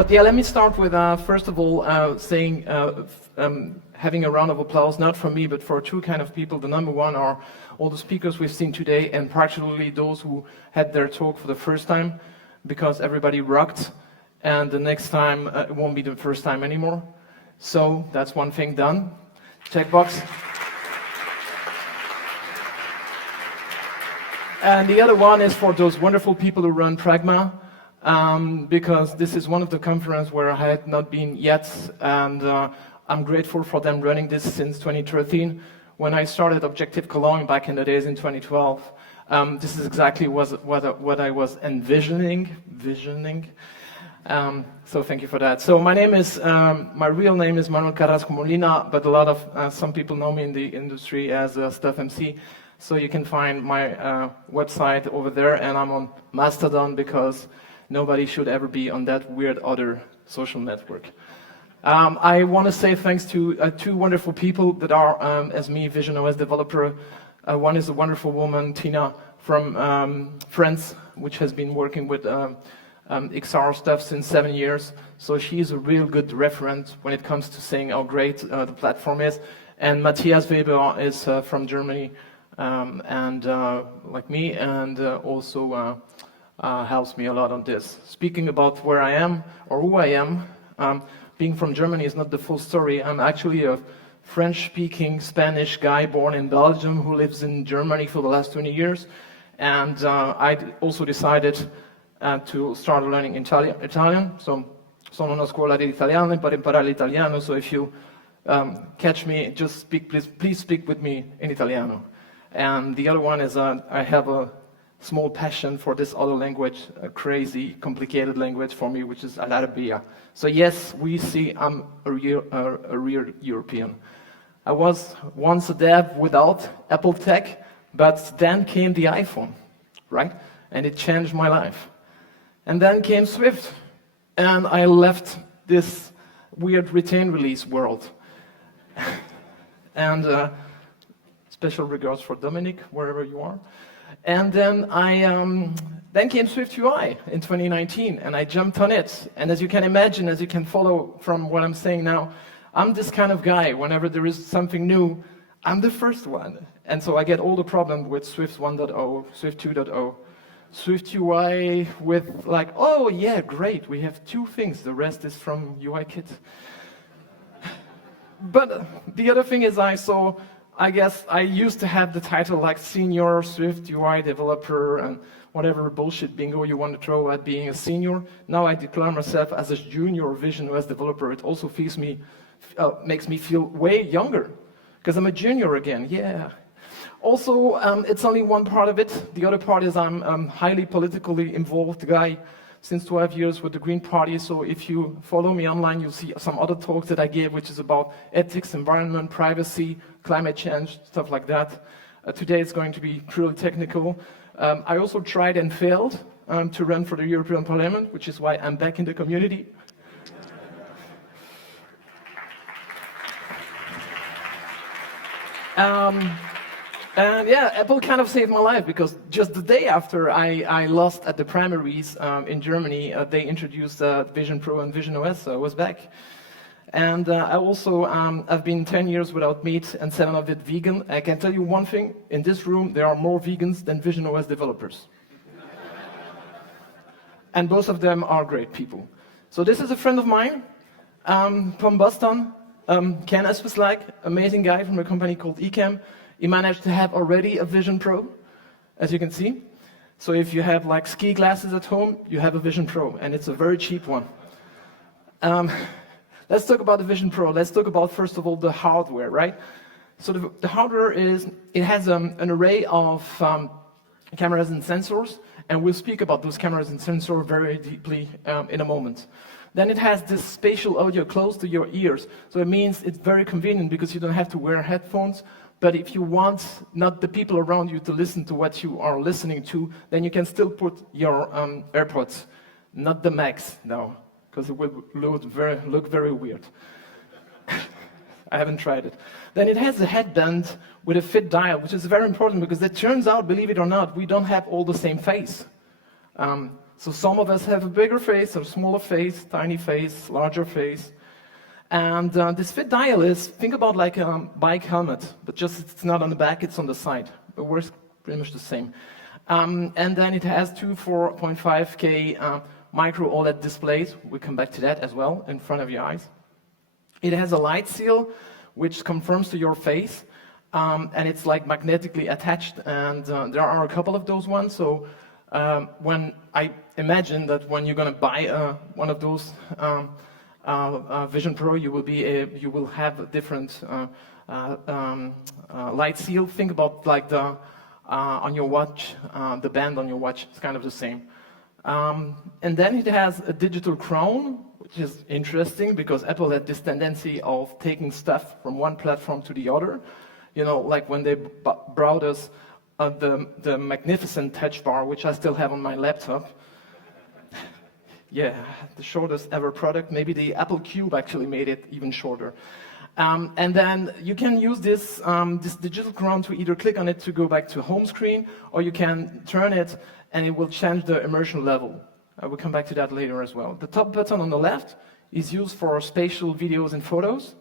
But yeah, let me start with, first of all, saying, having a round of applause, not for me, but for two kind of people. The number one are all the speakers we've seen today, and particularly those who had their talk for the first time, because everybody rocked, and the next time it won't be the first time anymore. So that's one thing done. Checkbox. And the other one is for those wonderful people who run Pragma, because this is one of the conferences where I had not been yet, and I'm grateful for them running this since 2013. When I started Objective Cologne back in the days in 2012, this is exactly what I was envisioning. So thank you for that. So my name is, my real name is Manu Carrasco Molina, but a lot of, some people know me in the industry as Stuff MC. So you can find my website over there, and I'm on Mastodon because nobody should ever be on that weird other social network. I want to say thanks to two wonderful people that are, as me, visionOS developer. One is a wonderful woman, Tina, from France, which has been working with XR stuff since 7 years. So she's a real good reference when it comes to saying how great the platform is. And Matthias Weber is from Germany, and like me, and also helps me a lot on this. Speaking about where I am, or who I am, being from Germany is not the full story. I'm actually a French-speaking Spanish guy born in Belgium who lives in Germany for the last 20 years. And I also decided to start learning Italian. So, sono una scuola di italiano per imparare l'italiano. So if you catch me, just speak, please speak with me in Italiano. And the other one is I have a small passion for this other language, a crazy, complicated language for me, which is Arabia. So yes, we see I'm a real European. I was once a dev without Apple tech, but then came the iPhone, right? And it changed my life. And then came Swift, and I left this weird retain release world. And special regards for Dominic, wherever you are. And then then came Swift UI in 2019, and I jumped on it. And as you can imagine, as you can follow from what I'm saying now, I'm this kind of guy. Whenever there is something new, I'm the first one. And so I get all the problem with Swift 1.0, Swift 2.0, Swift UI with like, oh yeah, great, we have two things. The rest is from UIKit. But the other thing is I guess I used to have the title like senior Swift UI developer and whatever bullshit bingo you want to throw at being a senior. Now I declare myself as a junior visionOS developer. It also makes me feel way younger because I'm a junior again, yeah. Also, it's only one part of it. The other part is I'm a highly politically involved guy since 12 years with the Green Party. So if you follow me online, you'll see some other talks that I gave, which is about ethics, environment, privacy, climate change, stuff like that. Today it's going to be purely technical. I also tried and failed to run for the European Parliament, which is why I'm back in the community. And yeah, Apple kind of saved my life because just the day after I lost at the primaries in Germany, they introduced Vision Pro and visionOS, so I was back. And I also, I've been 10 years without meat and 7 of it vegan. I can tell you one thing, in this room there are more vegans than visionOS developers. And both of them are great people. So this is a friend of mine from Boston, Ken Espeslag, amazing guy from a company called Ecamm. He managed to have already a Vision Pro, as you can see. So if you have like ski glasses at home, you have a Vision Pro, and it's a very cheap one. Let's talk about the Vision Pro. Let's talk about, first of all, the hardware, right? So the hardware it has an array of cameras and sensors, and we'll speak about those cameras and sensors very deeply in a moment. Then it has this spatial audio close to your ears. So it means it's very convenient because you don't have to wear headphones. But if you want not the people around you to listen to what you are listening to, then you can still put your AirPods, not the Max now, because it will look very weird. I haven't tried it. Then it has a headband with a fit dial, which is very important because it turns out, believe it or not, we don't have all the same face. So some of us have a bigger face, a smaller face, tiny face, larger face. And this fit dial is, think about like a bike helmet, but just it's not on the back, it's on the side. It works pretty much the same. And then it has two 4.5K micro OLED displays. We'll come back to that as well, in front of your eyes. It has a light seal, which confirms to your face, and it's like magnetically attached, and there are a couple of those ones. So when I imagine that when you're going to buy one of those Vision Pro, you will have a different light seal. Think about like the on your watch, the band on your watch. It's kind of the same. And then it has a digital crown, which is interesting because Apple had this tendency of taking stuff from one platform to the other. You know, like when they brought us the magnificent touch bar, which I still have on my laptop. Yeah, the shortest ever product. Maybe the Apple Cube actually made it even shorter. And then you can use this digital crown to either click on it to go back to home screen, or you can turn it and it will change the immersion level. I will come back to that later as well. The top button on the left is used for spatial videos and photos.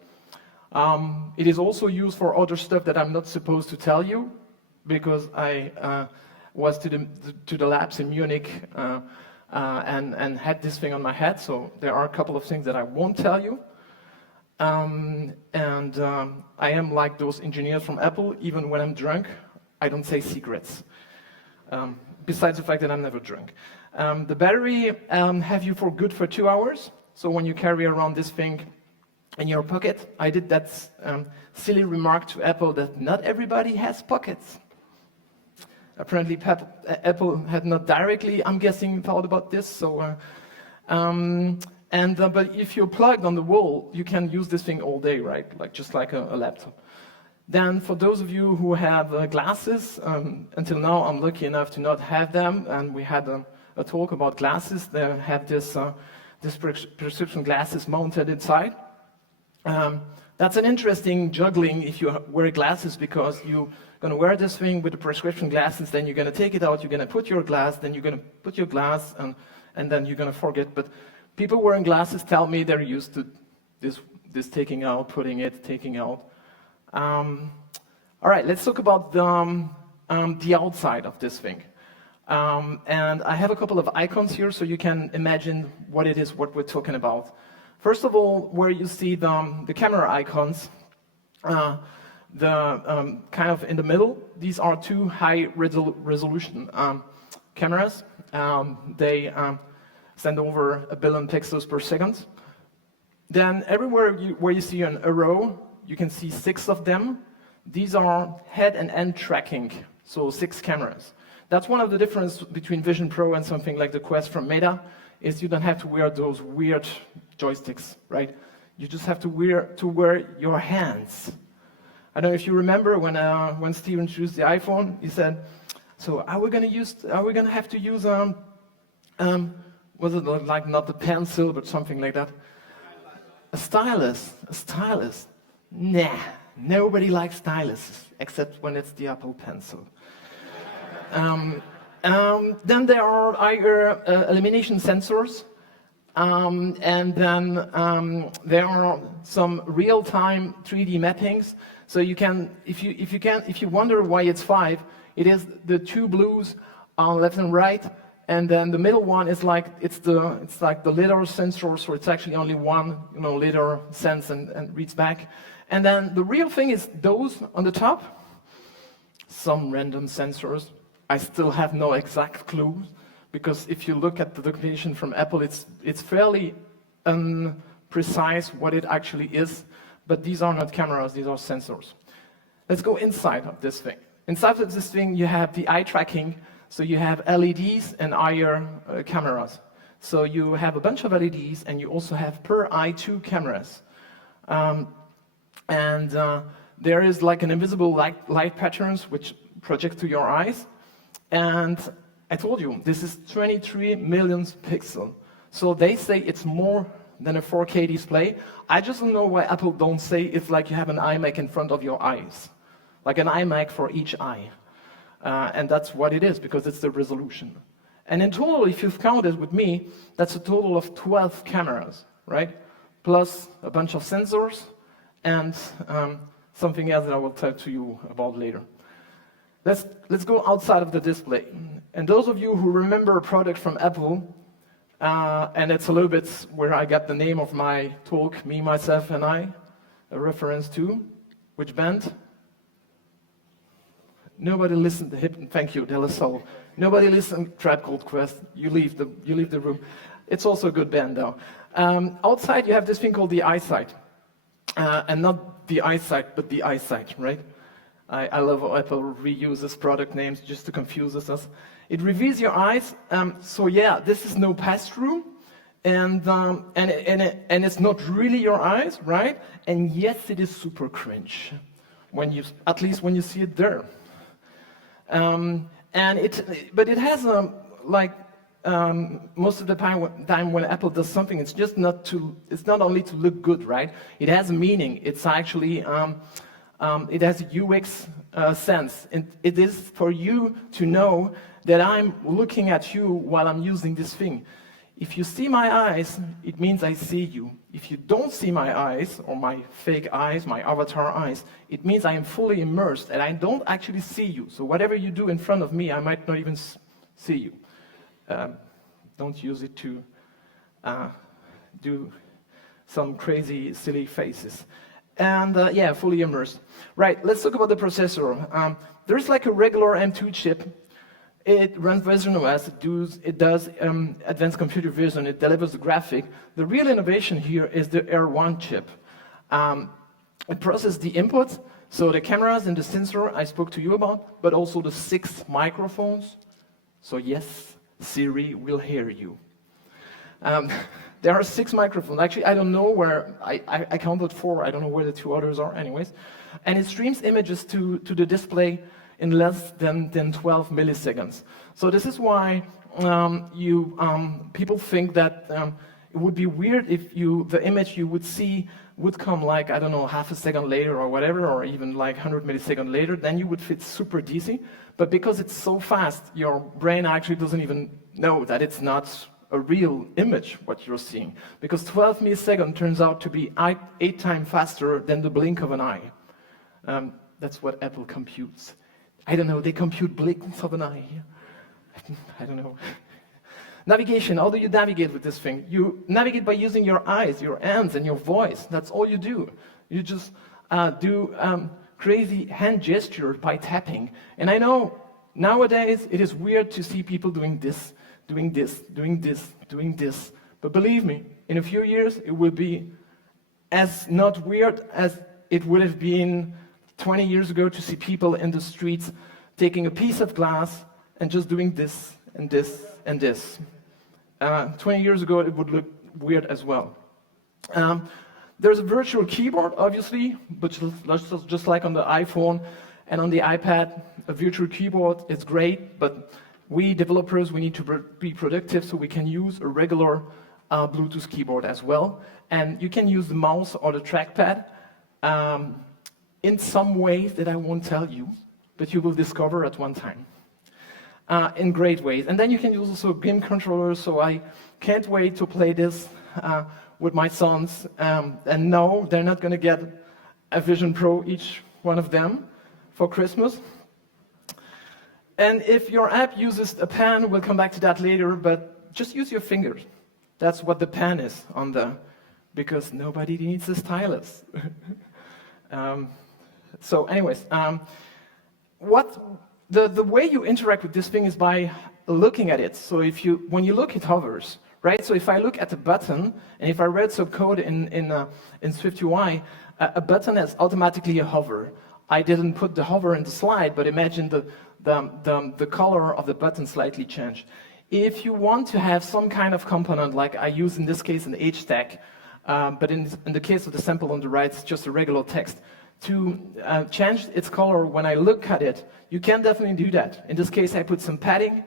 It is also used for other stuff that I'm not supposed to tell you, because I was to the labs in Munich and had this thing on my head. So there are a couple of things that I won't tell you. I am like those engineers from Apple. Even when I'm drunk, I don't say secrets. Besides the fact that I'm never drunk. The battery have you for good for 2 hours. So when you carry around this thing in your pocket, I did that silly remark to Apple that not everybody has pockets. Apparently, Apple had not directly, I'm guessing, thought about this. So, but if you're plugged on the wall, you can use this thing all day, right? Like just like a laptop. Then, for those of you who have glasses, until now I'm lucky enough to not have them, and we had a talk about glasses. They have this prescription glasses mounted inside. That's an interesting juggling if you wear glasses, because you're going to wear this thing with the prescription glasses, then you're going to take it out, you're going to put your glass, then you're going to put your glass, and then you're going to forget. But people wearing glasses tell me they're used to this taking out, putting it, taking out. All right, let's talk about the outside of this thing. And I have a couple of icons here so you can imagine what it is, what we're talking about. First of all, where you see the camera icons, kind of in the middle, these are two high resolution cameras. They send over 1 billion pixels per second. Then everywhere where you see an arrow, you can see 6 of them. These are head and end tracking, so 6 cameras. That's one of the differences between Vision Pro and something like the Quest from Meta, is you don't have to wear those weird joysticks, right? You just have to wear your hands. I don't know if you remember when Steve introduced the iPhone, he said, "So are we gonna have to use was it like not the pencil but something like that? A stylus. Nah, nobody likes styluses except when it's the Apple Pencil." Then there are eye elimination sensors, and then there are some real-time 3D mappings. So you can, if you wonder why it's 5, it is the 2 blues on left and right, and then the middle one is like it's like the lidar sensor, so it's actually only one lidar sense and reads back. And then the real thing is those on the top, some random sensors. I still have no exact clue, because if you look at the documentation from Apple, it's fairly unprecise what it actually is, but these are not cameras, these are sensors. Let's go inside of this thing. Inside of this thing, you have the eye tracking, so you have LEDs and eye cameras. So you have a bunch of LEDs, and you also have per eye 2 cameras. There is like an invisible light patterns which project to your eyes. And I told you, this is 23 million pixels. So they say it's more than a 4K display. I just don't know why Apple don't say it's like you have an iMac in front of your eyes. Like an iMac for each eye. And that's what it is, because it's the resolution. And in total, if you've counted with me, that's a total of 12 cameras, right? Plus a bunch of sensors and something else that I will tell to you about later. Let's go outside of the display. And those of you who remember a product from Apple, and it's a little bit where I got the name of my talk, Me, Myself, and I, a reference to, which band? Nobody listened to thank you, De La Soul. Nobody listened to Tribe Called Quest. You leave the room. It's also a good band, though. Outside, you have this thing called the eyesight. And not the eyesight, but the eyesight, right? I love how Apple reuses product names just to confuse us. It reveals your eyes. So yeah, this is no pass-through. And it's not really your eyes, right? And yes, it is super cringe. At least when you see it there. But it has most of the time when Apple does something, it's not only to look good, right? It has a meaning. It's actually it has a UX sense. It is for you to know that I'm looking at you while I'm using this thing. If you see my eyes, it means I see you. If you don't see my eyes, or my fake eyes, my avatar eyes, it means I am fully immersed and I don't actually see you. So whatever you do in front of me, I might not even see you. Don't use it to do some crazy, silly faces. And yeah, fully immersed. Right, let's talk about the processor. There's like a regular M2 chip. It runs Vision OS, it does advanced computer vision, it delivers the graphic. The real innovation here is the R1 chip. It processes the inputs, so the cameras and the sensor I spoke to you about, but also the 6 microphones. So yes, Siri will hear you. There are 6 microphones. Actually, I don't know where, I counted 4, I don't know where the 2 others are anyways. And it streams images to the display in less than 12 milliseconds. So this is why people think that it would be weird if the image you would see would come like, I don't know, half a second later or whatever, or even like 100 milliseconds later, then you would feel super dizzy. But because it's so fast, your brain actually doesn't even know that it's not a real image, what you're seeing. Because 12 milliseconds turns out to be 8 times faster than the blink of an eye. That's what Apple computes. I don't know, they compute blinks of an eye. I don't know. Navigation, how do you navigate with this thing? You navigate by using your eyes, your hands, and your voice. That's all you do. You just do crazy hand gestures by tapping. And I know, nowadays, it is weird to see people doing this, doing this, doing this, doing this. But believe me, in a few years, it will be as not weird as it would have been 20 years ago to see people in the streets taking a piece of glass and just doing this and this and this. 20 years ago, it would look weird as well. There's a virtual keyboard, obviously, but just like on the iPhone and on the iPad, a virtual keyboard is great, but we developers, we need to be productive, so we can use a regular Bluetooth keyboard as well. And you can use the mouse or the trackpad in some ways that I won't tell you, but you will discover at one time. In great ways. And then you can use also game controllers, so I can't wait to play this with my sons. And no, they're not going to get a Vision Pro, each one of them, for Christmas. And if your app uses a pen, we'll come back to that later, but just use your fingers. That's what the pen is because nobody needs a stylus. So anyways, the way you interact with this thing is by looking at it. So when you look, it hovers, right? So if I look at a button, and if I read some code in SwiftUI, a button is automatically a hover. I didn't put the hover in the slide, but imagine the color of the button slightly changed. If you want to have some kind of component, like I use in this case an H tag, but in the case of the sample on the right, it's just a regular text. To change its color when I look at it, you can definitely do that. In this case, I put some padding.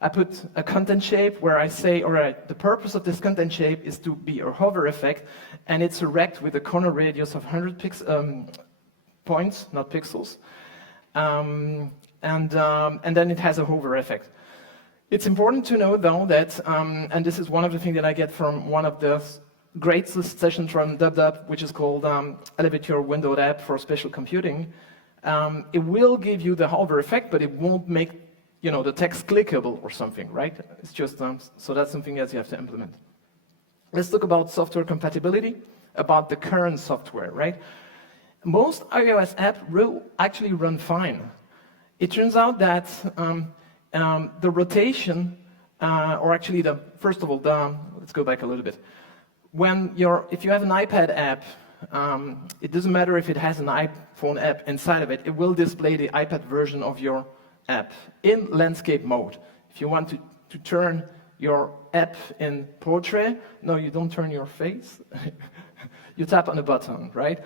I put a content shape where I say, all right, the purpose of this content shape is to be a hover effect, and it's a rect with a corner radius of 100 points, not pixels. And then it has a hover effect. It's important to know, though, that, and this is one of the things that I get from one of the great sessions from DubDub, which is called Elevate Your Windowed App for Spatial Computing. It will give you the hover effect, but it won't make the text clickable or something, right? It's just, so that's something else you have to implement. Let's talk about software compatibility, about the current software, right? Most iOS apps will actually run fine. It turns out that the rotation, or actually first of all, let's go back a little bit. If you have an iPad app, it doesn't matter if it has an iPhone app inside of it, it will display the iPad version of your app in landscape mode. If you want to turn your app in portrait, no, you don't turn your face. You tap on a button, right?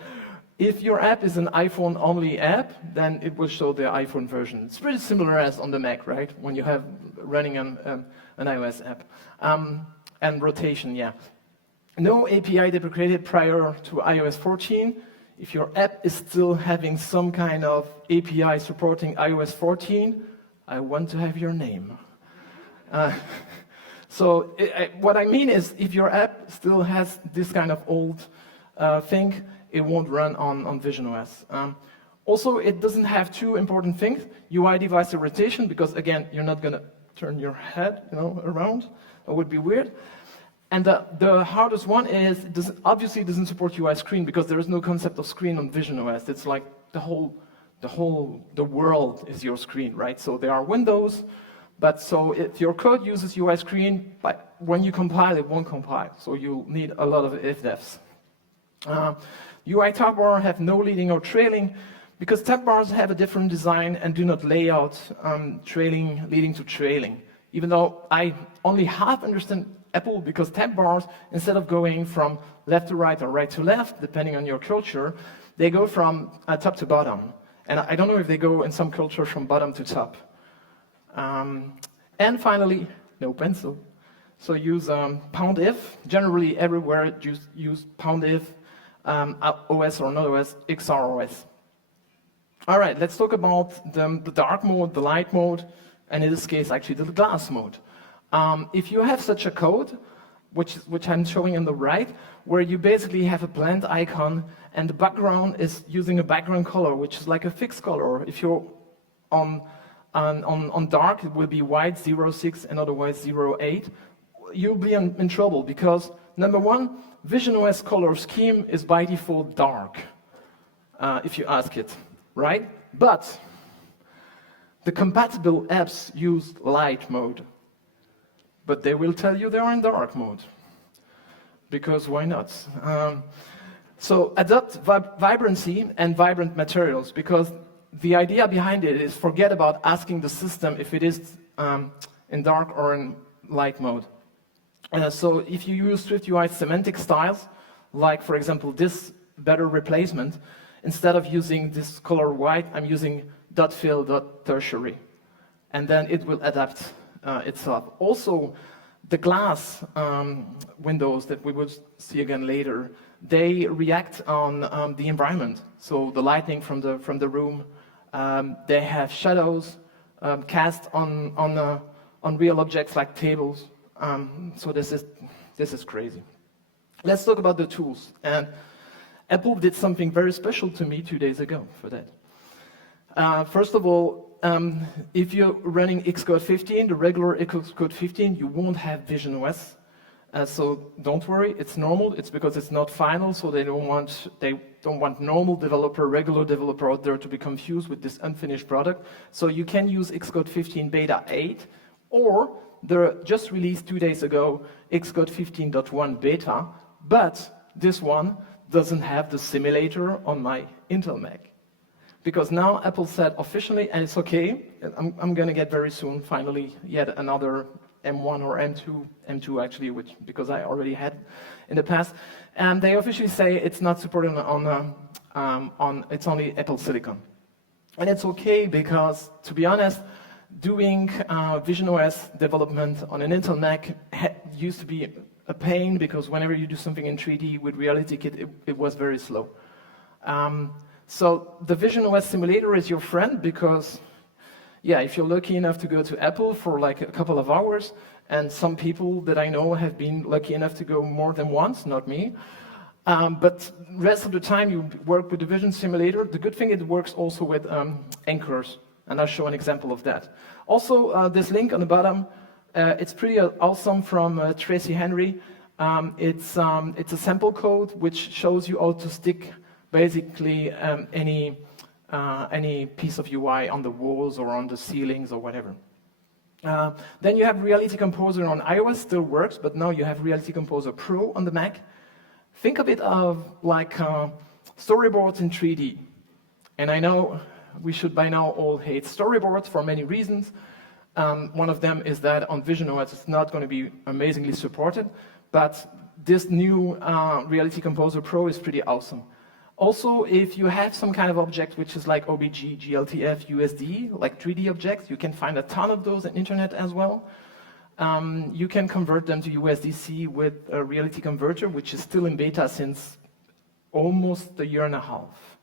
If your app is an iPhone-only app, then it will show the iPhone version. It's pretty similar as on the Mac, right? When you have running an iOS app. And rotation, yeah. No API deprecated prior to iOS 14. If your app is still having some kind of API supporting iOS 14, I want to have your name. What I mean is, if your app still has this kind of old thing, it won't run on visionOS. Also, it doesn't have two important things: UI device rotation, because again, you're not going to turn your head, around. That would be weird. And the hardest one is, obviously it doesn't support UI screen, because there is no concept of screen on visionOS. It's like the world is your screen, right? So there are windows, but so if your code uses UI screen, but when you compile, it won't compile. So you'll need a lot of if-defs. UI tab bar have no leading or trailing, because tab bars have a different design and do not lay out leading to trailing. Even though I only half understand Apple, because tab bars, instead of going from left to right or right to left, depending on your culture, they go from top to bottom. And I don't know if they go in some cultures from bottom to top. And finally, no pencil. So use pound-if. Generally, everywhere, use pound-if, OS or not OS, XROS. All right, let's talk about the dark mode, the light mode, and in this case, actually, the glass mode. If you have such a code, which I'm showing on the right, where you basically have a blend icon, and the background is using a background color, which is like a fixed color. If you're on dark, it will be white 06 and otherwise 08. You'll be in trouble, because number one, visionOS color scheme is by default dark, if you ask it, right? But the compatible apps use light mode, but they will tell you they're in dark mode, because why not? So adopt vibrancy and vibrant materials, because the idea behind it is forget about asking the system if it is in dark or in light mode. So if you use SwiftUI semantic styles, like for example this better replacement, instead of using this color white, I'm using .fill, .tertiary, and then it will adapt itself. Also, the glass windows that we will see again later, they react on the environment. So the lighting from the room, they have shadows cast on real objects like tables. So this is crazy. Let's talk about the tools. And Apple did something very special to me 2 days ago for that. First of all, if you're running Xcode 15, the regular Xcode 15, you won't have visionOS. So don't worry, it's normal. It's because it's not final, so they don't want normal developer, regular developer out there to be confused with this unfinished product. So you can use Xcode 15 Beta 8, or the just released 2 days ago Xcode 15.1 Beta, but this one doesn't have the simulator on my Intel Mac. Because now Apple said officially, and it's okay, I'm going to get very soon, finally, yet another M1 or M2 actually, because I already had in the past, and they officially say it's not supported it's only Apple Silicon. And it's okay, because to be honest, doing visionOS development on an Intel Mac used to be a pain, because whenever you do something in 3D with Reality Kit, it was very slow. So the visionOS simulator is your friend, because yeah, if you're lucky enough to go to Apple for like a couple of hours, and some people that I know have been lucky enough to go more than once, not me. But rest of the time you work with the vision simulator. The good thing, it works also with anchors, and I'll show an example of that. Also, this link on the bottom, it's pretty awesome from Tracy Henry. It's a sample code which shows you how to stick basically any piece of UI on the walls or on the ceilings or whatever. Then you have Reality Composer on iOS, still works, but now you have Reality Composer Pro on the Mac. Think of it of like storyboards in 3D. And I know we should by now all hate storyboards for many reasons. One of them is that on visionOS it's not going to be amazingly supported, but this new Reality Composer Pro is pretty awesome. Also, if you have some kind of object which is like OBJ, GLTF, USD, like 3D objects, you can find a ton of those on the internet as well. You can convert them to USDC with a Reality Converter, which is still in beta since almost a year and a half.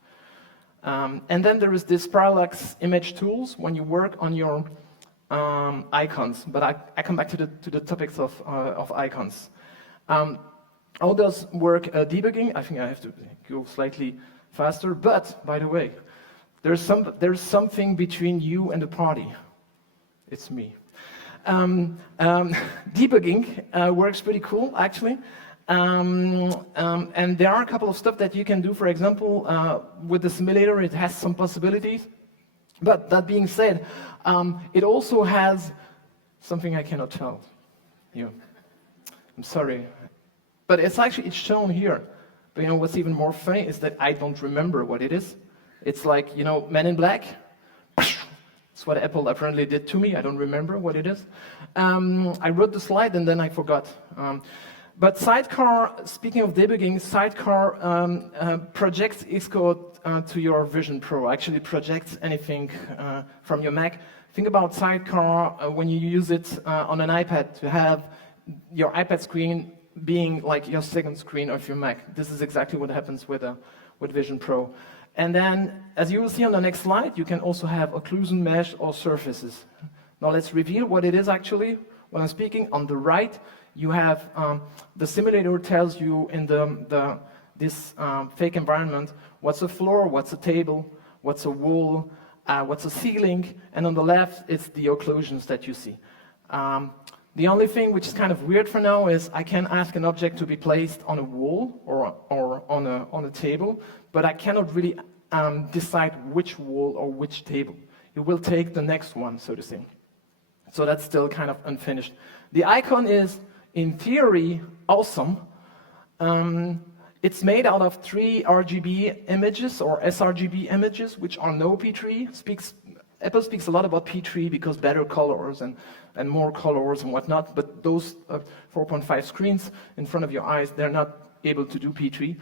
And then there is this parallax image tools when you work on your icons, but I come back to the topics of icons. How does work debugging? I think I have to go slightly faster, but by the way, there's something between you and the party. It's me. Debugging works pretty cool, actually. And there are a couple of stuff that you can do. For example, with the simulator, it has some possibilities. But that being said, it also has something I cannot tell you. I'm sorry. But it's shown here. But you know what's even more funny is that I don't remember what it is. It's like, you know, Men in Black. It's what Apple apparently did to me. I don't remember what it is. I wrote the slide and then I forgot. But Sidecar, speaking of debugging, Sidecar projects Xcode to your Vision Pro. Actually projects anything from your Mac. Think about Sidecar when you use it on an iPad to have your iPad screen being like your second screen of your Mac. This is exactly what happens with Vision Pro. And then, as you will see on the next slide, you can also have occlusion mesh or surfaces. Now let's reveal what it is actually. When I'm speaking, on the right, you have the simulator tells you in this fake environment what's a floor, what's a table, what's a wall, what's a ceiling, and on the left, it's the occlusions that you see. The only thing which is kind of weird for now is I can ask an object to be placed on a wall or on a table, but I cannot really decide which wall or which table. It will take the next one, so to say. So that's still kind of unfinished. The icon is, in theory, awesome. It's made out of 3 RGB images or sRGB images, which are no P3. Apple speaks a lot about P3 because better colors and more colors and whatnot, but those 4.5 screens in front of your eyes, they're not able to do P3.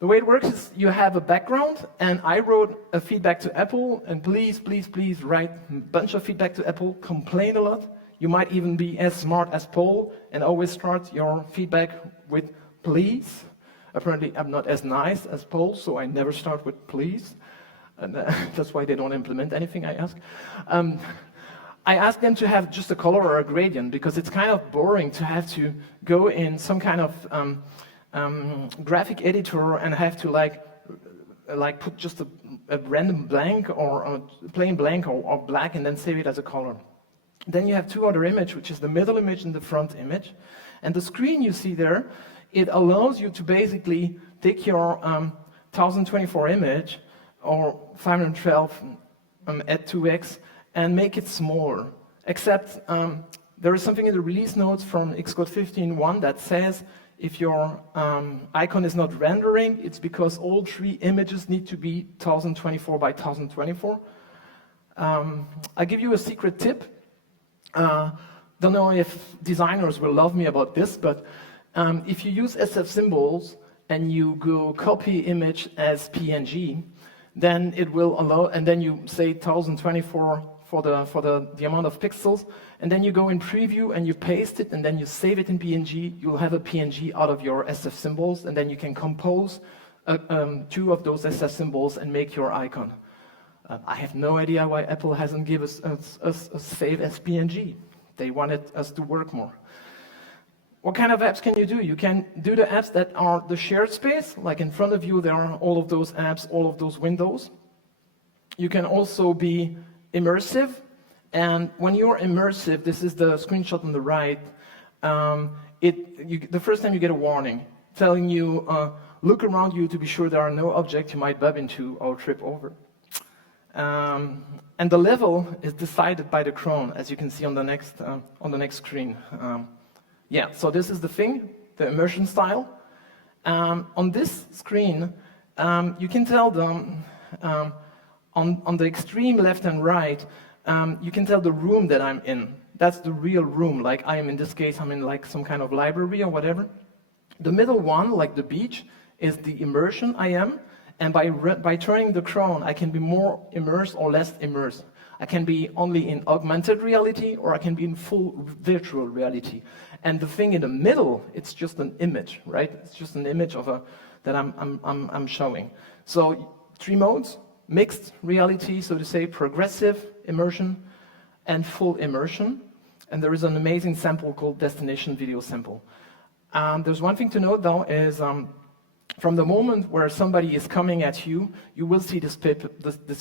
The way it works is you have a background, and I wrote a feedback to Apple, and please, please, please write a bunch of feedback to Apple, complain a lot. You might even be as smart as Paul and always start your feedback with please. Apparently, I'm not as nice as Paul, so I never start with please. And that's why they don't implement anything I ask. I asked them to have just a color or a gradient because it's kind of boring to have to go in some kind of graphic editor and have to like put just a random blank or a plain blank or black and then save it as a color. Then you have 2 other images, which is the middle image and the front image. And the screen you see there, it allows you to basically take your 1024 image or 512 at 2x and make it smaller. Except there is something in the release notes from Xcode 15.1 that says if your icon is not rendering, it's because all 3 images need to be 1024 by 1024. I'll give you a secret tip. Don't know if designers will love me about this, but if you use SF symbols and you go copy image as PNG, then it will allow, and then you say 1024 for the amount of pixels, and then you go in preview and you paste it, and then you save it in PNG. You'll have a PNG out of your SF symbols, and then you can compose 2 of those SF symbols and make your icon. I have no idea why Apple hasn't given us a save as PNG. They wanted us to work more. What kind of apps can you do? You can do the apps that are the shared space, like in front of you there are all of those apps, all of those windows. You can also be immersive, and when you're immersive, this is the screenshot on the right, the first time you get a warning telling you, look around you to be sure there are no objects you might bump into or trip over. And the level is decided by the cron, as you can see on the next screen. Yeah, so this is the thing, the immersion style. On this screen, you can tell them, on the extreme left and right, you can tell the room that I'm in. That's the real room, like I am in this case, I'm in like some kind of library or whatever. The middle one, like the beach, is the immersion I am, and by turning the cron, I can be more immersed or less immersed. I can be only in augmented reality, or I can be in full virtual reality. And the thing in the middle, it's just an image, right? It's just an image of that I'm showing. So 3 modes: mixed reality, so to say, progressive immersion, and full immersion. And there is an amazing sample called Destination Video Sample. There's one thing to note, though, is from the moment where somebody is coming at you, you will see this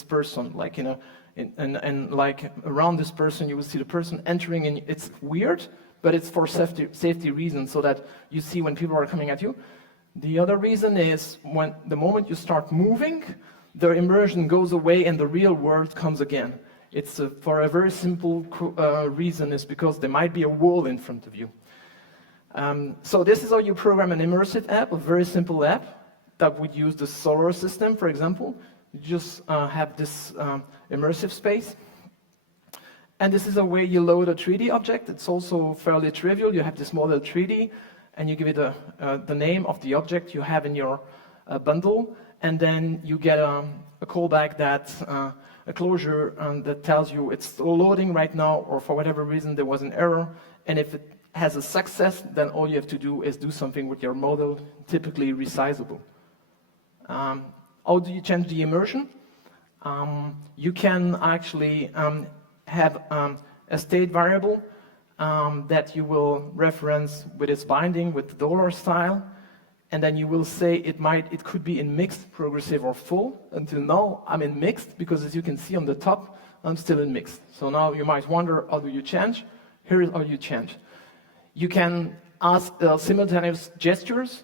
person, like and like around this person, you will see the person entering, and it's weird, but it's for safety reasons, so that you see when people are coming at you. The other reason is when the moment you start moving, the immersion goes away and the real world comes again. It's for a very simple reason, is because there might be a wall in front of you. So this is how you program an immersive app, a very simple app that would use the solar system, for example. You just have this immersive space. And this is a way you load a 3D object. It's also fairly trivial. You have this model 3D, and you give it the name of the object you have in your bundle, and then you get a callback a closure that tells you it's loading right now, or for whatever reason there was an error. And if it has a success, then all you have to do is do something with your model, typically resizable. How do you change the immersion? You can actually have a state variable that you will reference with its binding with the dollar style, and then you will say it could be in mixed, progressive, or full. Until now, I'm in mixed, because as you can see on the top, I'm still in mixed. So now you might wonder, how do you change? Here is how you change. You can ask simultaneous gestures,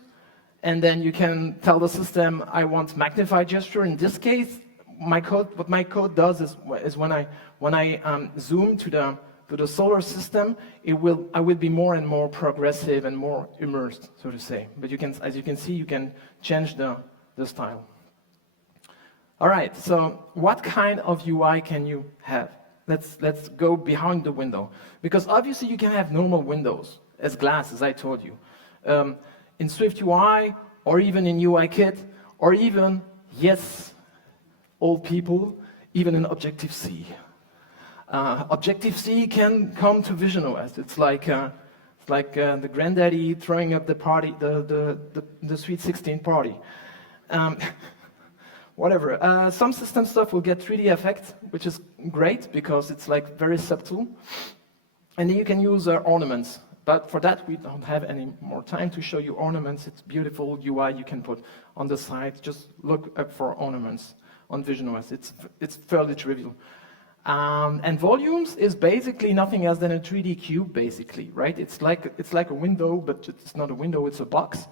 and then you can tell the system, I want magnified gesture. In this case, what my code does is when I zoom to the solar system, I will be more and more progressive and more immersed, so to say. But as you can see, you can change the style. All right, so what kind of UI can you have? Let's go behind the window, because obviously you can have normal windows as glass, as I told you, in Swift UI, or even in UIKit, or even, yes, old people, even in Objective-C. Objective-C can come to VisionOS. It's like the granddaddy throwing up the party, the Sweet 16 party. Whatever. Some system stuff will get 3D effect, which is great because it's like very subtle. And then you can use ornaments. But for that, we don't have any more time to show you ornaments. It's beautiful UI you can put on the side. Just look up for ornaments on VisionOS. It's fairly trivial. And volumes is basically nothing else than a 3D cube, basically, right? It's like a window, but it's not a window, it's a box.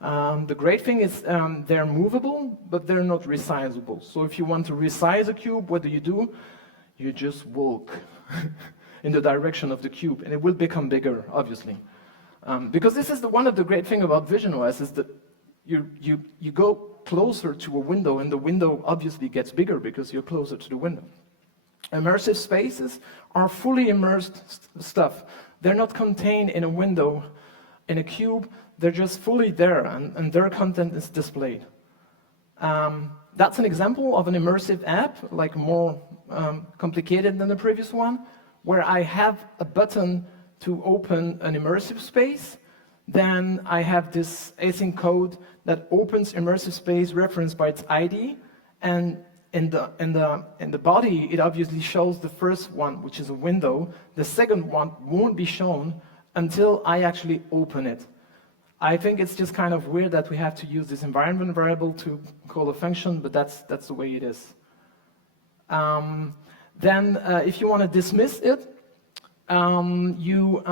The great thing is they're movable, but they're not resizable. So if you want to resize a cube, what do? You just walk in the direction of the cube, and it will become bigger, obviously. Because this is one of the great things about VisionOS, is that you go closer to a window, and the window obviously gets bigger because you're closer to the window. Immersive spaces are fully immersed stuff. They're not contained in a window, in a cube. They're just fully there, and their content is displayed. That's an example of an immersive app, like more complicated than the previous one, where I have a button to open an immersive space. Then I have this async code that opens immersive space referenced by its ID, and in the body, it obviously shows the first one, which is a window. The second one won't be shown until I actually open it. I think it's just kind of weird that we have to use this environment variable to call a function, but that's the way it is. Then, if you want to dismiss it, you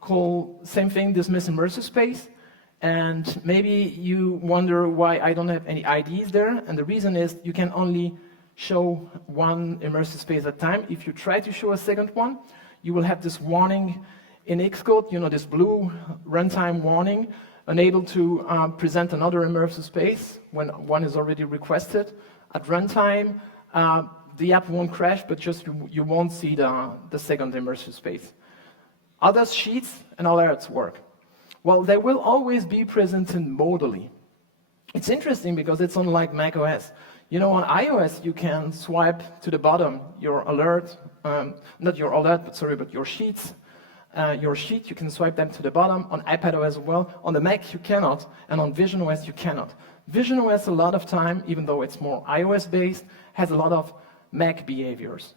call same thing, dismiss immersive space. And maybe you wonder why I don't have any IDs there. And the reason is you can only show one immersive space at a time. If you try to show a second one, you will have this warning in Xcode, you know, this blue runtime warning, unable to present another immersive space when one is already requested. At runtime, the app won't crash, but just you won't see the second immersive space. Other sheets and alerts work. Well, they will always be presented modally. It's interesting because it's unlike macOS. You know, on iOS, you can swipe to the bottom your alert, not your alert, but your sheets. Your sheet, you can swipe them to the bottom. On iPadOS as well. On the Mac, you cannot. And on visionOS, you cannot. visionOS, a lot of time, even though it's more iOS-based, has a lot of Mac behaviors.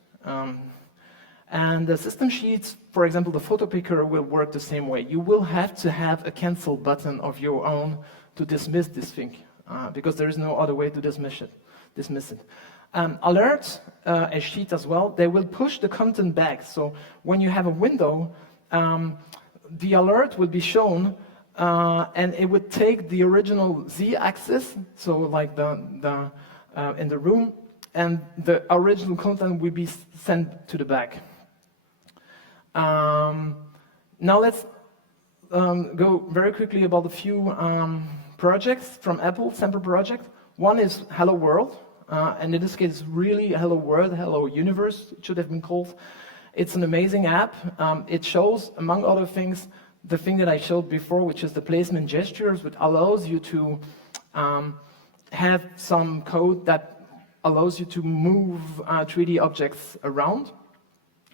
And the system sheets, for example, the photo picker will work the same way. You will have to have a cancel button of your own to dismiss this thing, because there is no other way to dismiss it. Alerts, a sheet as well, they will push the content back. So when you have a window, the alert will be shown, and it would take the original z-axis, so like in the room, and the original content will be sent to the back. Now let's go very quickly about a few projects from Apple, sample project. One is Hello World, and in this case, really Hello World, Hello Universe, it should have been called. It's an amazing app. It shows, among other things, the thing that I showed before, which is the placement gestures, which allows you to have some code that allows you to move 3D objects around.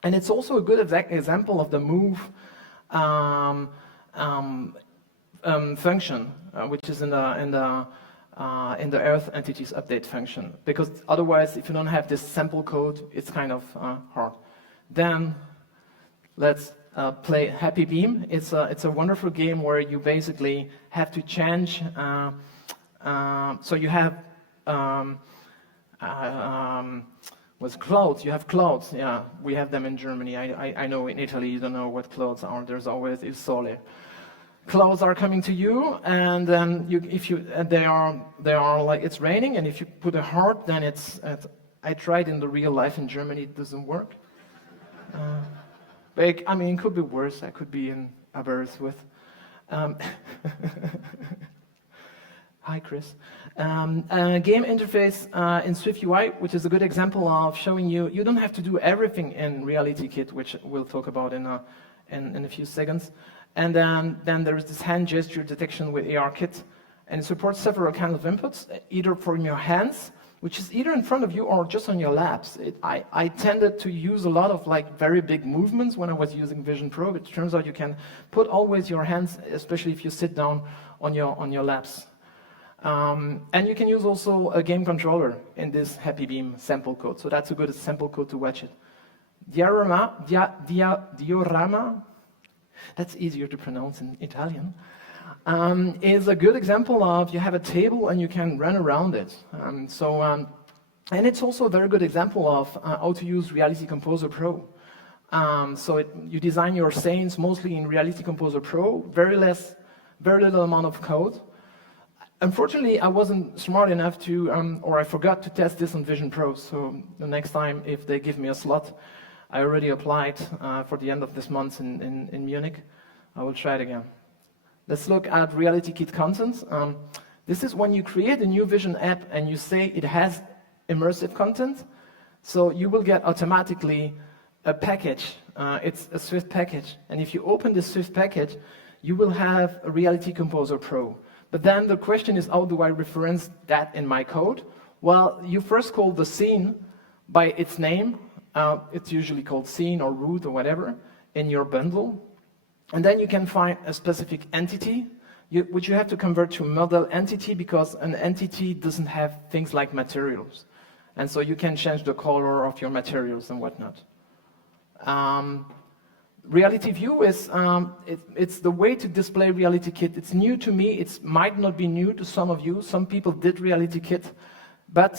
And it's also a good example of the move function, which is in the Earth entities update function. Because otherwise, if you don't have this sample code, it's kind of hard. Then let's play Happy Beam. It's a wonderful game where you basically have to change. So you have clouds. You have clouds. Yeah, we have them in Germany. I know in Italy you don't know what clouds are. There's always il sole. Clouds are coming to you, and then they are like it's raining, and if you put a heart, then it's. I tried in the real life in Germany. It doesn't work. But I mean, it could be worse. I could be in Aberystwyth. Hi, Chris. Game interface in SwiftUI, which is a good example of showing you don't have to do everything in RealityKit, which we'll talk about in a few seconds. And then there is this hand gesture detection with ARKit, and it supports several kinds of inputs, either from your hands, which is either in front of you or just on your laps. I tended to use a lot of like very big movements when I was using Vision Pro. It turns out you can put always your hands, especially if you sit down on your laps. And you can use also a game controller in this Happy Beam sample code. So that's a good sample code to watch it. Diorama, that's easier to pronounce in Italian, is a good example of you have a table and you can run around it. And it's also a very good example of how to use Reality Composer Pro. You design your scenes mostly in Reality Composer Pro, very little amount of code. Unfortunately, I wasn't smart enough to, or I forgot to test this on Vision Pro. So the next time, if they give me a slot, I already applied for the end of this month in Munich. I will try it again. Let's look at RealityKit content. This is when you create a new Vision app and you say it has immersive content. So you will get automatically a package. It's a Swift package. And if you open this Swift package, you will have a Reality Composer Pro. But then the question is, how do I reference that in my code? Well, you first call the scene by its name. It's usually called scene or root or whatever in your bundle. And then you can find a specific entity, which you have to convert to a model entity because an entity doesn't have things like materials. And so you can change the color of your materials and whatnot. Reality View is it's the way to display Reality Kit. It's new to me. It might not be new to some of you. Some people did Reality Kit, but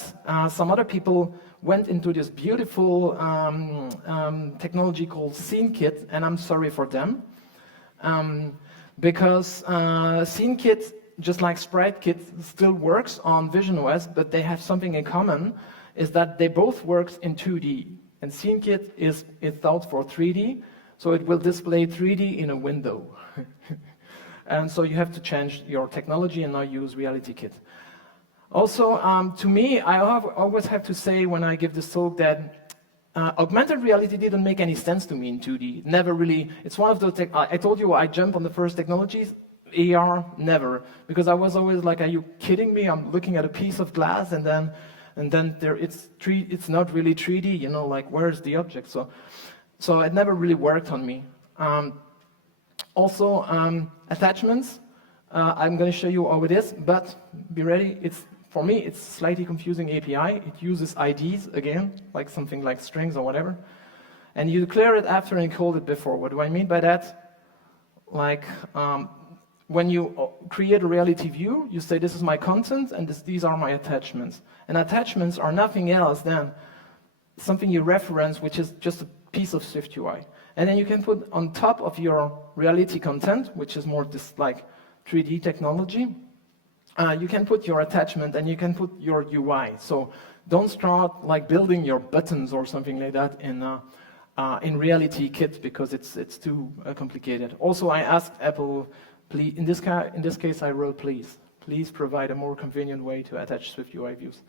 some other people went into this beautiful technology called Scene Kit, and I'm sorry for them, because Scene Kit, just like Sprite Kit, still works on visionOS, but they have something in common, is that they both work in 2D, and Scene Kit is thought for 3D. So it will display 3D in a window. And so you have to change your technology and now use Reality Kit. Also, to me, I always have to say when I give this talk that augmented reality didn't make any sense to me in 2D. Never really. It's one of the I told you I jumped on the first technologies. AR, never. Because I was always like, are you kidding me? I'm looking at a piece of glass and then it's not really 3D, you know, like where's the object? So it never really worked on me. Also, attachments. I'm going to show you how it is, but be ready. For me, it's a slightly confusing API. It uses IDs again, like something like strings or whatever. And you declare it after and called it before. What do I mean by that? Like when you create a reality view, you say this is my content and these are my attachments. And attachments are nothing else than something you reference, which is just a piece of SwiftUI. And then you can put on top of your reality content, which is more this like 3D technology, you can put your attachment and you can put your UI. So don't start like building your buttons or something like that in Reality Kit because it's too complicated. Also, I asked Apple, please, in this case I wrote please provide a more convenient way to attach SwiftUI views.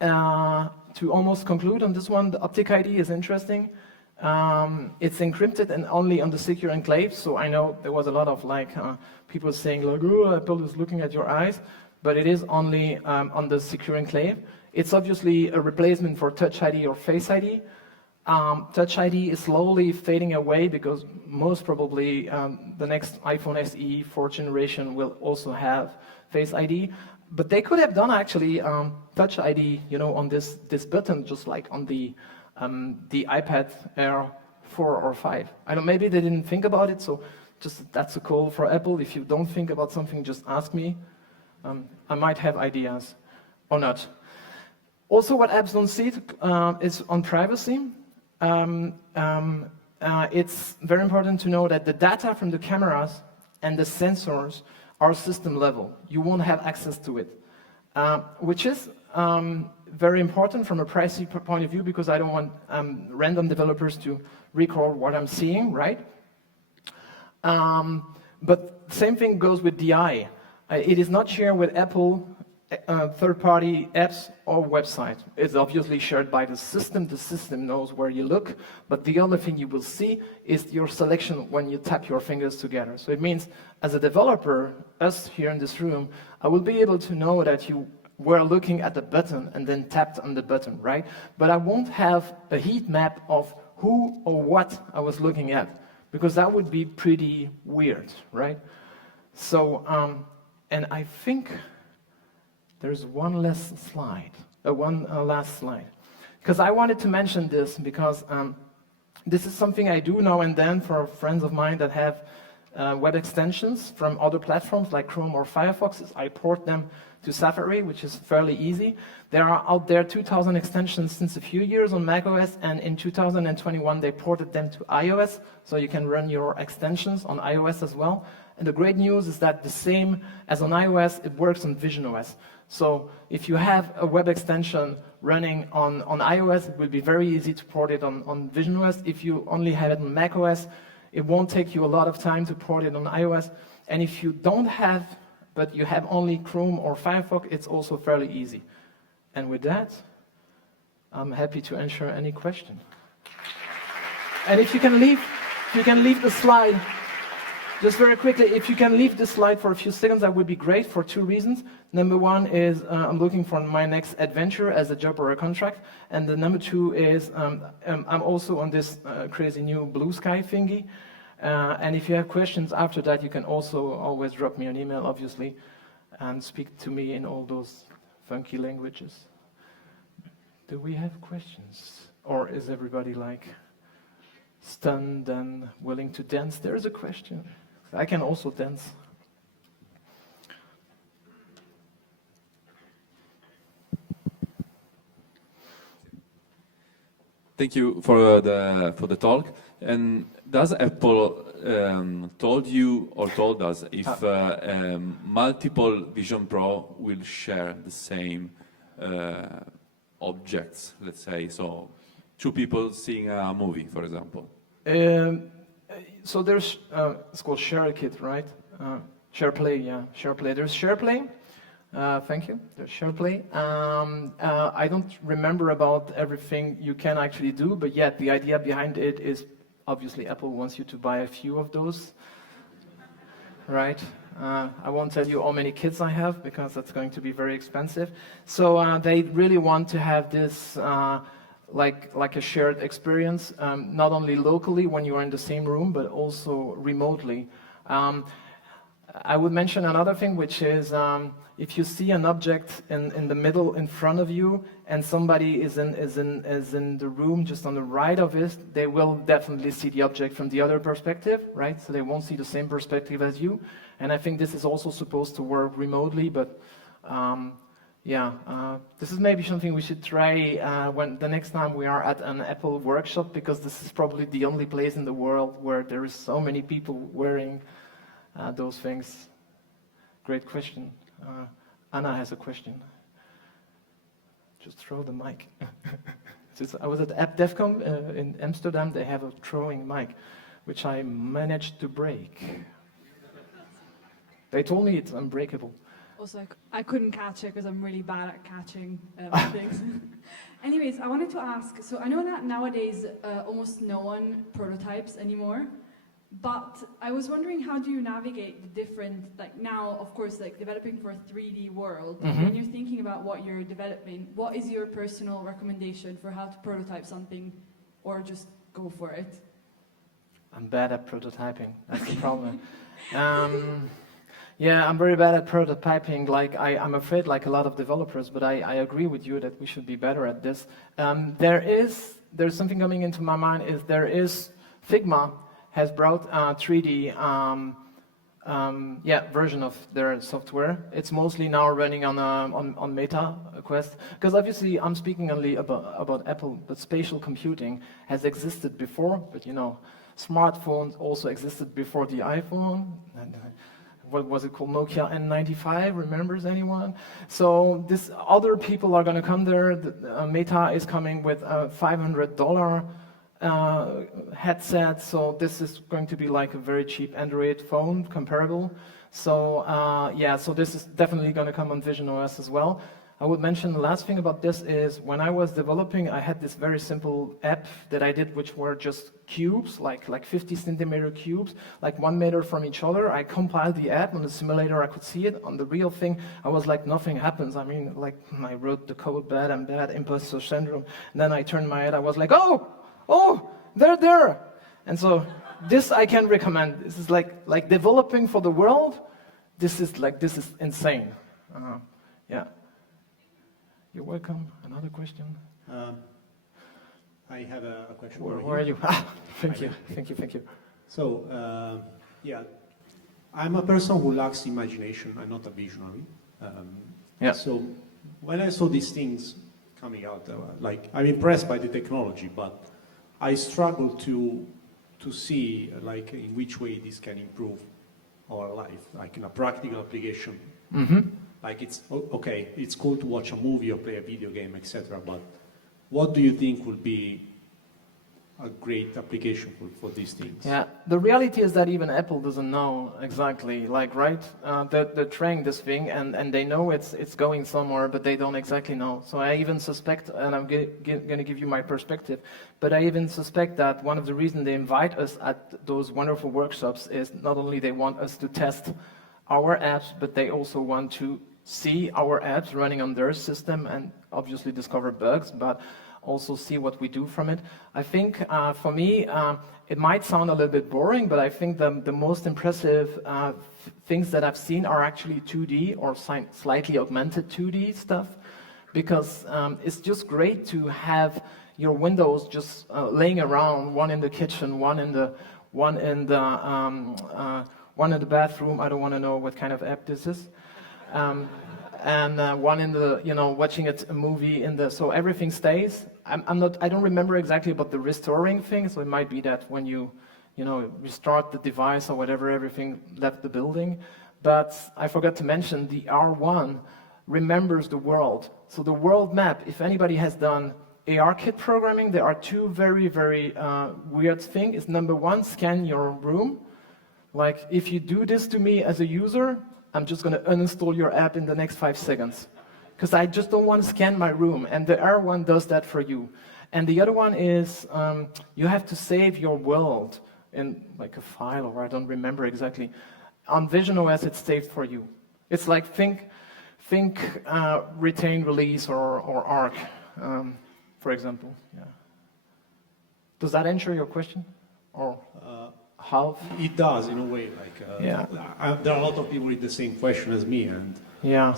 To almost conclude on this one, the Optic ID is interesting. It's encrypted and only on the secure enclave, so I know there was a lot of like people saying like, oh, Apple is looking at your eyes, but it is only on the secure enclave. It's obviously a replacement for Touch ID or Face ID. Touch ID is slowly fading away because most probably the next iPhone SE 4th generation will also have Face ID. But they could have done actually Touch ID, you know, on this button, just like on the iPad Air 4 or 5. I don't. Maybe they didn't think about it. So just that's a call for Apple. If you don't think about something, just ask me. I might have ideas or not. Also, what apps don't see is on privacy. It's very important to know that the data from the cameras and the sensors are system level. You won't have access to it, which is very important from a privacy point of view because I don't want random developers to record what I'm seeing, right? But same thing goes with DI. It is not shared with Apple third-party apps or website. It's obviously shared by the system. The system knows where you look, but the only thing you will see is your selection when you tap your fingers together. So it means, as a developer, us here in this room, I will be able to know that you were looking at the button and then tapped on the button, right? But I won't have a heat map of who or what I was looking at, because that would be pretty weird, right? So, and I think there's one last slide, because I wanted to mention this because this is something I do now and then for friends of mine that have web extensions from other platforms like Chrome or Firefox. I port them to Safari, which is fairly easy. There are out there 2,000 extensions since a few years on macOS, and in 2021 they ported them to iOS, so you can run your extensions on iOS as well. And the great news is that the same as on iOS, it works on visionOS. So if you have a web extension running on iOS, it will be very easy to port it on visionOS. If you only have it on macOS, it won't take you a lot of time to port it on iOS. And if you don't have, but you have only Chrome or Firefox, it's also fairly easy. And with that, I'm happy to answer any question. And if you can leave the slide. Just very quickly, if you can leave this slide for a few seconds, that would be great for two reasons. Number one is I'm looking for my next adventure as a job or a contract. And the number two is I'm also on this crazy new blue sky thingy. And if you have questions after that, you can also always drop me an email, obviously, and speak to me in all those funky languages. Do we have questions? Or is everybody like stunned and willing to dance? There is a question. I can also dance. Thank you for the talk. And does Apple told you or told us if multiple Vision Pro will share the same objects, let's say, so two people seeing a movie, for example? So there's, it's called ShareKit, right? SharePlay, yeah, SharePlay. There's SharePlay. Thank you. There's SharePlay. I don't remember about everything you can actually do, but yet the idea behind it is obviously Apple wants you to buy a few of those, right? I won't tell you how many kids I have because that's going to be very expensive. So they really want to have this like a shared experience, not only locally when you are in the same room, but also remotely. I would mention another thing, which is if you see an object in the middle in front of you and somebody is in the room just on the right of it, they will definitely see the object from the other perspective, right? So they won't see the same perspective as you. And I think this is also supposed to work remotely, but this is maybe something we should try when the next time we are at an Apple workshop, because this is probably the only place in the world where there is so many people wearing those things. Great question. Anna has a question. Just throw the mic. I was at App DevCon in Amsterdam. They have a throwing mic, which I managed to break. They told me it's unbreakable. Also, I couldn't catch it because I'm really bad at catching things. Anyways, I wanted to ask, so I know that nowadays almost no one prototypes anymore. But I was wondering, how do you navigate the different, like now, of course, like developing for a 3D world, when you're thinking about what you're developing, what is your personal recommendation for how to prototype something or just go for it? I'm bad at prototyping, that's the problem. Yeah, I'm very bad at prototyping. Like I'm afraid, like a lot of developers, but I agree with you that we should be better at this. There's something coming into my mind, is there is Figma has brought a 3D version of their software. It's mostly now running on Meta Quest, because obviously I'm speaking only about Apple, but spatial computing has existed before. But you know, smartphones also existed before the iPhone. And, what was it called? Nokia N95, remembers anyone? So this other people are going to come there. Meta is coming with a $500 headset, so this is going to be like a very cheap Android phone comparable. So so this is definitely going to come on Vision OS as well. I would mention the last thing about this is when I was developing, I had this very simple app that I did, which were just cubes, like 50 centimeter cubes, like 1 meter from each other. I compiled the app on the simulator, I could see it. On the real thing, I was like, nothing happens. I mean, like I wrote the code bad, I'm bad, imposter syndrome. And then I turned my head, I was like, oh, they're there. And so this I can recommend. This is like developing for the world. This is insane. Yeah. You're welcome. Another question? I have a question. Where are you? Thank you. So, I'm a person who lacks imagination. I'm not a visionary. So, when I saw these things coming out, I'm impressed by the technology, but I struggle to see, in which way this can improve our life, like in a practical application. Like it's cool to watch a movie or play a video game, etc. But what do you think would be a great application for these things? Yeah, the reality is that even Apple doesn't know exactly, right? They're trying this thing and they know it's going somewhere, but they don't exactly know. So I even suspect, and I'm going to give you my perspective, but I even suspect that one of the reasons they invite us at those wonderful workshops is not only they want us to test our apps, but they also want to see our apps running on their system and obviously discover bugs, but also see what we do from it. I think for me, it might sound a little bit boring, but I think the most impressive things that I've seen are actually 2D or slightly augmented 2D stuff, because it's just great to have your windows just laying around, one in the kitchen, one in the bathroom. I don't want to know what kind of app this is. And one in the, watching a movie so everything stays. I don't remember exactly about the restoring thing, so it might be that when you restart the device or whatever, everything left the building. But I forgot to mention the R1 remembers the world. So the world map, if anybody has done ARKit programming, there are two very, very weird things. Number one, scan your room. Like, if you do this to me as a user, I'm just going to uninstall your app in the next 5 seconds. Because I just don't want to scan my room. And the R1 does that for you. And the other one is you have to save your world in like a file, or I don't remember exactly. On visionOS, it's saved for you. It's like think retain, release, or arc, for example. Yeah. Does that answer your question? Or half? It does, in a way. Like, there are a lot of people with the same question as me, and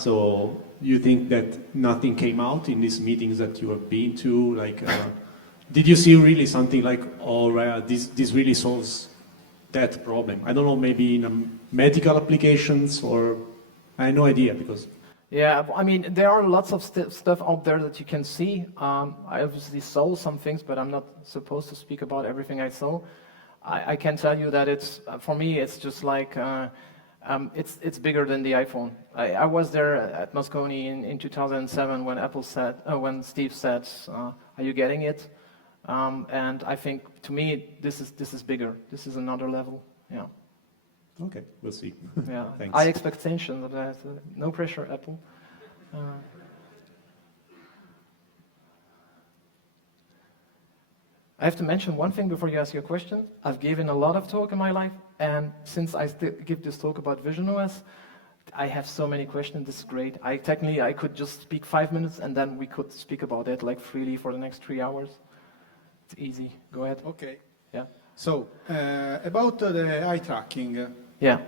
so you think that nothing came out in these meetings that you have been to? Like, did you see really something like, this really solves that problem? I don't know, maybe in medical applications, or I have no idea because. Yeah, I mean, there are lots of stuff out there that you can see. I obviously saw some things, but I'm not supposed to speak about everything I saw. I can tell you that it's, for me, it's just like, it's bigger than the iPhone. I was there at Moscone in 2007 when when Steve said, "Are you getting it?" And I think, to me, this is bigger. This is another level. Yeah. Okay, we'll see. Yeah. Thanks. I expectation that no pressure, Apple. I have to mention one thing before you ask your question. I've given a lot of talk in my life, and since I give this talk about visionOS, I have so many questions. This is great. I could just speak 5 minutes, and then we could speak about it like freely for the next 3 hours. It's easy. Go ahead. Okay. Yeah. So about the eye tracking. Yeah.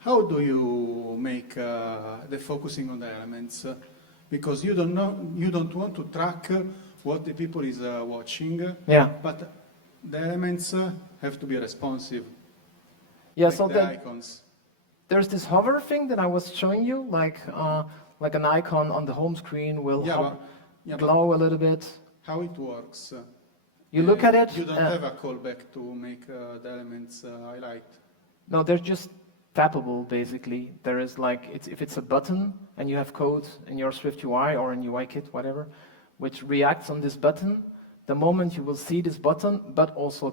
How do you make the focusing on the elements? Because you don't want to track what the people is watching. Yeah. But the elements have to be responsive. Yeah. Like So the icons. there's this hover thing that I was showing you, like an icon on the home screen will glow a little bit. How it works? You look at it. You don't have a callback to make the elements highlight. No, they're just tappable, basically. There is if it's a button and you have code in your Swift UI or in UIKit, whatever, which reacts on this button, the moment you will see this button, but also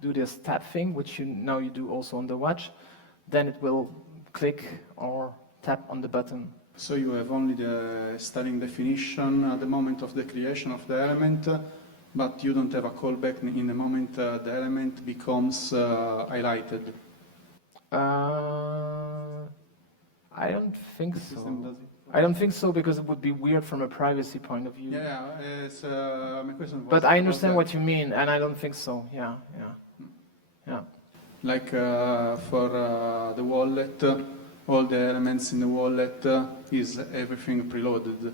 do this tap thing, which you do also on the watch, then it will click or tap on the button. So you have only the styling definition at the moment of the creation of the element, but you don't have a callback in the moment the element becomes highlighted. I don't think so. I don't think so, because it would be weird from a privacy point of view. Yeah, it's my question was but I understand about what you mean, and I don't think so. Yeah. Like for the wallet, all the elements in the wallet is everything preloaded.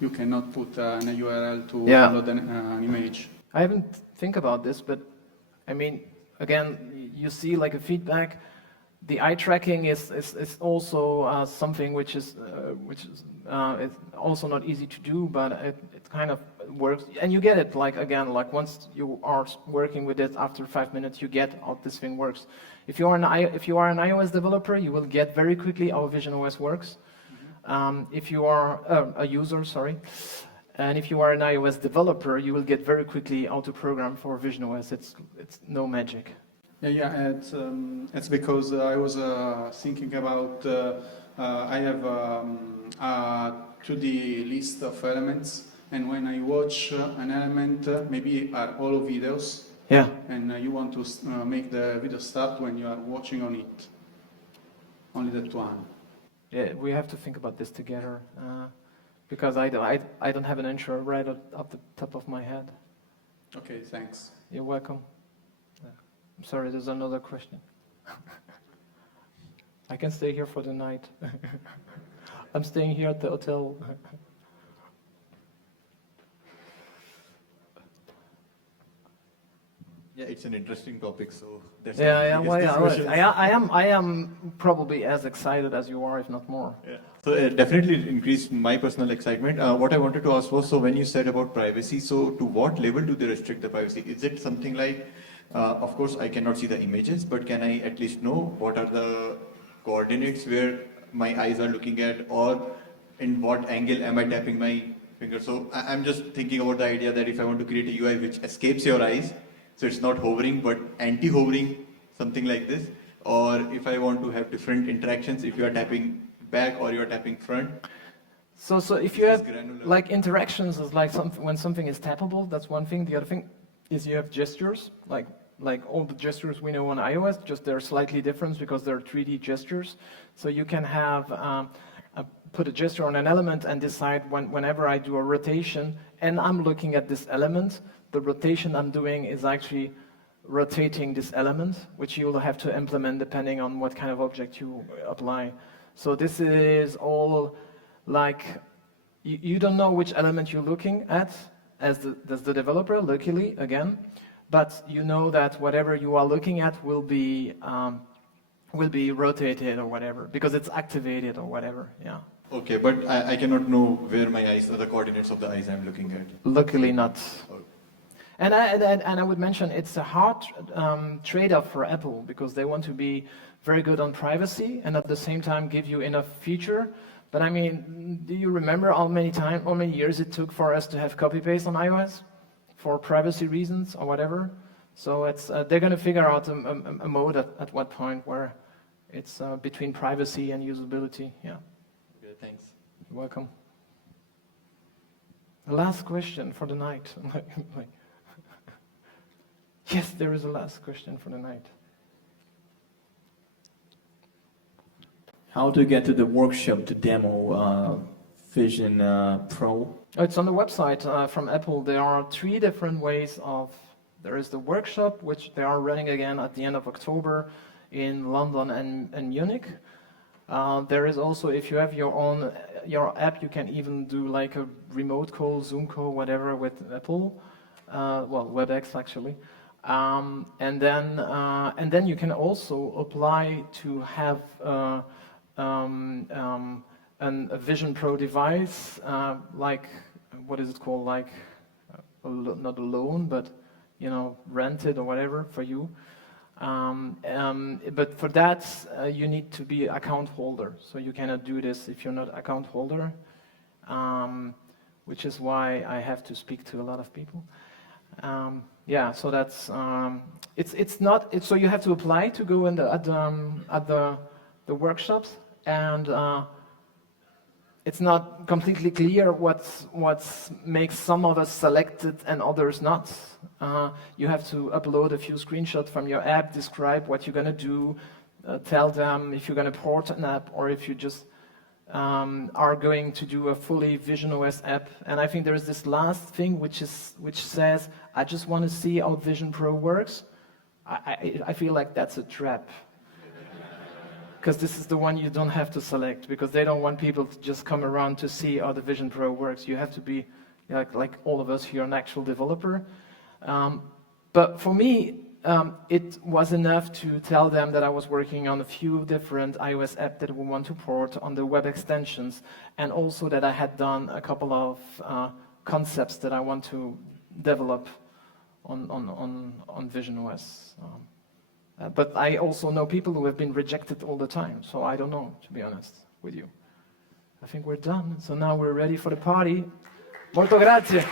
You cannot put a URL to download an image. I haven't think about this, but I mean, again, you see like a feedback. The eye tracking is also something which is it's also not easy to do, but it kind of works, and you get it. Like again, like once you are working with it, after 5 minutes, you get how this thing works. If you are an iOS developer, you will get very quickly how visionOS works. If you are a user, sorry, and if you are an iOS developer, you will get very quickly how to program for visionOS. It's no magic. Yeah, it's because I was thinking about, I have a 2D list of elements, and when I watch an element, maybe are all videos, and you want to make the video start when you are watching on it, only that one. Yeah, we have to think about this together, because I don't have an answer right off the top of my head. Okay, thanks. You're welcome. I'm sorry, there's another question. I can stay here for the night. I'm staying here at the hotel. Yeah, it's an interesting topic, so that's Yeah, why well, these yeah, questions. I am probably as excited as you are, if not more. Yeah. So it definitely increased my personal excitement. What I wanted to ask was, so when you said about privacy, so to what level do they restrict the privacy? Is it something like, of course, I cannot see the images, but can I at least know what are the coordinates where my eyes are looking at, or in what angle am I tapping my finger? So I'm just thinking about the idea that if I want to create a UI which escapes your eyes, so it's not hovering, but anti-hovering, something like this. Or if I want to have different interactions, if you are tapping back or you are tapping front. So if you have granular. like interactions, is like when something is tappable, that's one thing. The other thing is you have gestures, like all the gestures we know on iOS, just they're slightly different because they're 3D gestures. So you can have put a gesture on an element and decide whenever I do a rotation and I'm looking at this element, the rotation I'm doing is actually rotating this element, which you'll have to implement depending on what kind of object you apply. So this is all like, you don't know which element you're looking at as the developer, luckily, again, but you know that whatever you are looking at will be rotated or whatever, because it's activated or whatever, yeah. Okay, but I cannot know where my eyes are, the coordinates of the eyes I'm looking at. Luckily not. Oh. And I would mention it's a hard trade-off for Apple because they want to be very good on privacy and at the same time give you enough feature. But I mean, do you remember how many years it took for us to have copy-paste on iOS for privacy reasons or whatever? So it's they're going to figure out a mode at what point where it's between privacy and usability. Yeah. Okay, thanks. You're welcome. The last question for the night. Yes, there is a last question for the night. How to get to the workshop to demo Vision Pro? It's on the website from Apple. There are 3 different ways of. There is the workshop, which they are running again at the end of October in London and Munich. There is also, if you have your app, you can even do like a remote call, Zoom call, whatever with Apple. Well, WebEx actually. And then you can also apply to have a Vision Pro device, like, what is it called, like, not a loan, but, you know, rented or whatever for you. But for that, you need to be account holder. So you cannot do this if you're not account holder, which is why I have to speak to a lot of people. Yeah, so that's so you have to apply to go in at the workshops, and it's not completely clear what makes some of us selected and others not. You have to upload a few screenshots from your app, describe what you're going to do, tell them if you're going to port an app or if you just are going to do a fully Vision OS app. And I think there is this last thing which says, I just want to see how Vision Pro works. I feel like that's a trap. Because this is the one you don't have to select, because they don't want people to just come around to see how the Vision Pro works. You have to be, like all of us here, an actual developer. But for me, it was enough to tell them that I was working on a few different iOS apps that we want to port on the web extensions, and also that I had done a couple of concepts that I want to develop on Vision OS. But I also know people who have been rejected all the time, so I don't know, to be honest with you. I think we're done, so now we're ready for the party. Molto grazie.